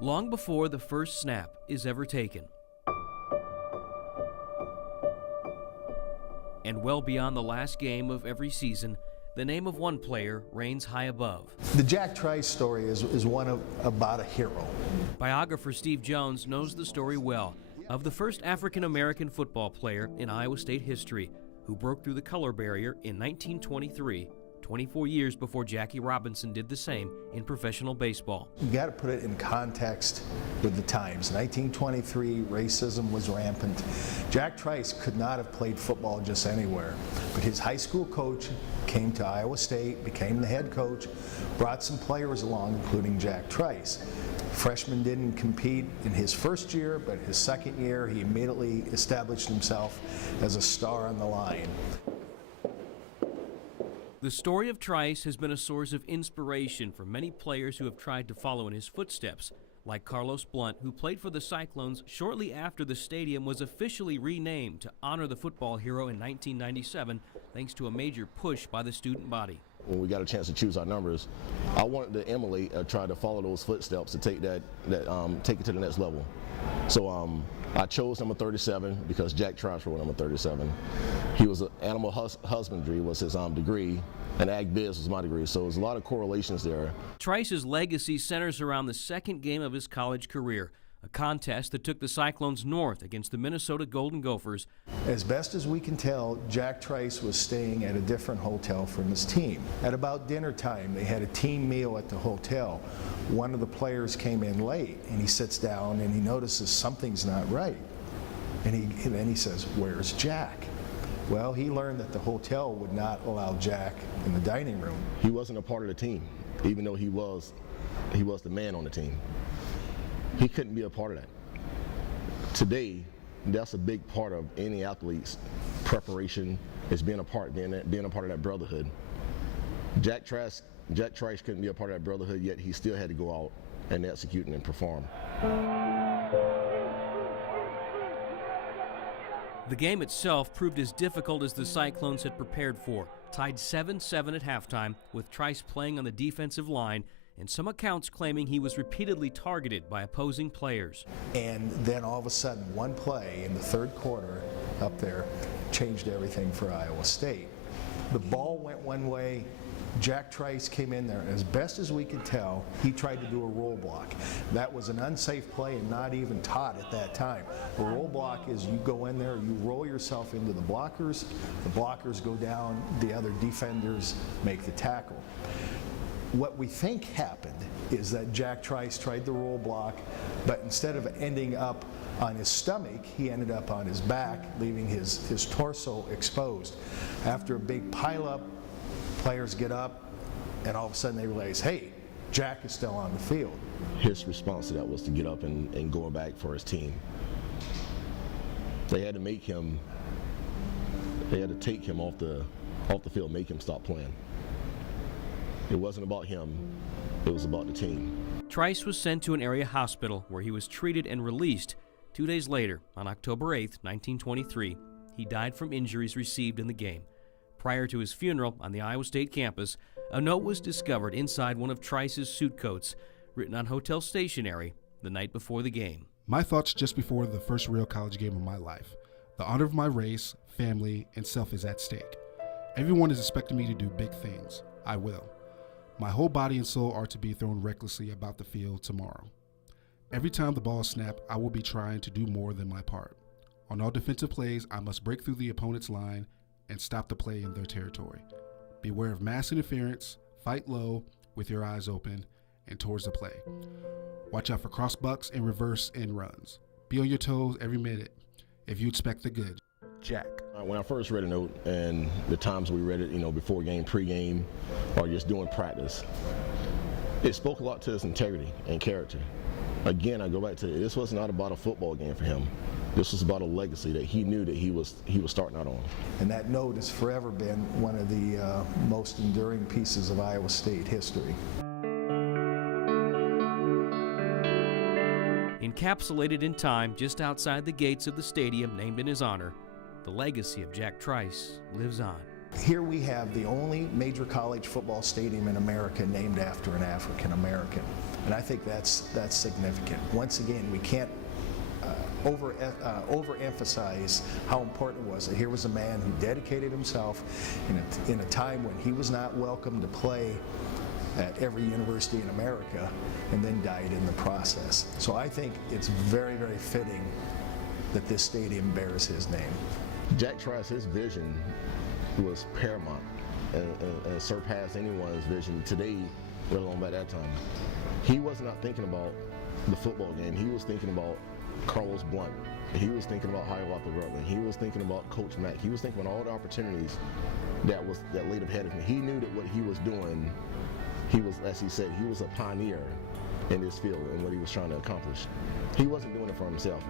long before the first snap is ever taken. And well beyond the last game of every season, the name of one player reigns high above. The Jack Trice story is one about a hero. Biographer Steve Jones knows the story well of the first African-American football player in Iowa State history who broke through the color barrier in 1923, 24 years before Jackie Robinson did the same in professional baseball. You got to put it in context with the times. 1923, racism was rampant. Jack Trice could not have played football just anywhere, but his high school coach came to Iowa State, became the head coach, brought some players along, including Jack Trice. Freshman didn't compete in his first year, but his second year he immediately established himself as a star on the line. The story of Trice has been a source of inspiration for many players who have tried to follow in his footsteps, like Carlos Blunt, who played for the Cyclones shortly after the stadium was officially renamed to honor the football hero in 1997, thanks to a major push by the student body. When we got a chance to choose our numbers, I wanted to emulate, try to follow those footsteps to take take it to the next level. So I chose number 37 because Jack Trice wore number 37. He was animal husbandry was his degree, and ag biz was my degree. So there's a lot of correlations there. Trice's legacy centers around the second game of his college career, a contest that took the Cyclones north against the Minnesota Golden Gophers. As best as we can tell, Jack Trice was staying at a different hotel from his team. At about dinner time, they had a team meal at the hotel. One of the players came in late, and he sits down and he notices something's not right. And then he says, "Where's Jack?" Well, he learned that the hotel would not allow Jack in the dining room. He wasn't a part of the team, even though he was the man on the team. He couldn't be a part of that. Today, that's a big part of any athlete's preparation, is being a part of that brotherhood. Jack Trice couldn't be a part of that brotherhood, yet he still had to go out and execute and perform. The game itself proved as difficult as the Cyclones had prepared for, tied 7-7 at halftime, with Trice playing on the defensive line, and some accounts claiming he was repeatedly targeted by opposing players. And then all of a sudden, one play in the third quarter up there changed everything for Iowa State. The ball went one way. Jack Trice came in there. As best as we could tell, he tried to do a roll block. That was an unsafe play and not even taught at that time. A roll block is you go in there, you roll yourself into the blockers go down, the other defenders make the tackle. What we think happened is that Jack Trice tried the roll block, but instead of ending up on his stomach, he ended up on his back, leaving his torso exposed. After a big pileup, players get up, and all of a sudden they realize, hey, Jack is still on the field. His response to that was to get up and go back for his team. They had to take him off the field, make him stop playing. It wasn't about him, it was about the team. Trice was sent to an area hospital where he was treated and released. 2 days later, on October 8, 1923, he died from injuries received in the game. Prior to his funeral on the Iowa State campus, a note was discovered inside one of Trice's suit coats, written on hotel stationery the night before the game. My thoughts just before the first real college game of my life. The honor of my race, family, and self is at stake. Everyone is expecting me to do big things. I will. My whole body and soul are to be thrown recklessly about the field tomorrow. Every time the ball is snapped, I will be trying to do more than my part. On all defensive plays, I must break through the opponent's line and stop the play in their territory. Beware of mass interference, fight low with your eyes open and towards the play. Watch out for cross bucks and reverse end runs. Be on your toes every minute if you expect the good. Jack. When I first read a note, and the times we read it, before game, pre-game, or just doing practice, it spoke a lot to his integrity and character. Again, I go back to this was not about a football game for him. This was about a legacy that he knew that he was starting out on. And that note has forever been one of the most enduring pieces of Iowa State history. Encapsulated in time just outside the gates of the stadium named in his honor, the legacy of Jack Trice lives on. Here we have the only major college football stadium in America named after an African American, and I think that's significant. Once again, we can't overemphasize how important it was that here was a man who dedicated himself in a time when he was not welcome to play at every university in America, and then died in the process. So I think it's very, very fitting that this stadium bears his name. Jack Trice, his vision was paramount and surpassed anyone's vision today, let alone by that time. He was not thinking about the football game. He was thinking about Carlos Blunt. He was thinking about Hiawatha Rutland. He was thinking about Coach Mack. He was thinking about all the opportunities that laid ahead of him. He knew that what he was doing, he was, as he said, he was a pioneer in this field and what he was trying to accomplish. He wasn't doing it for himself.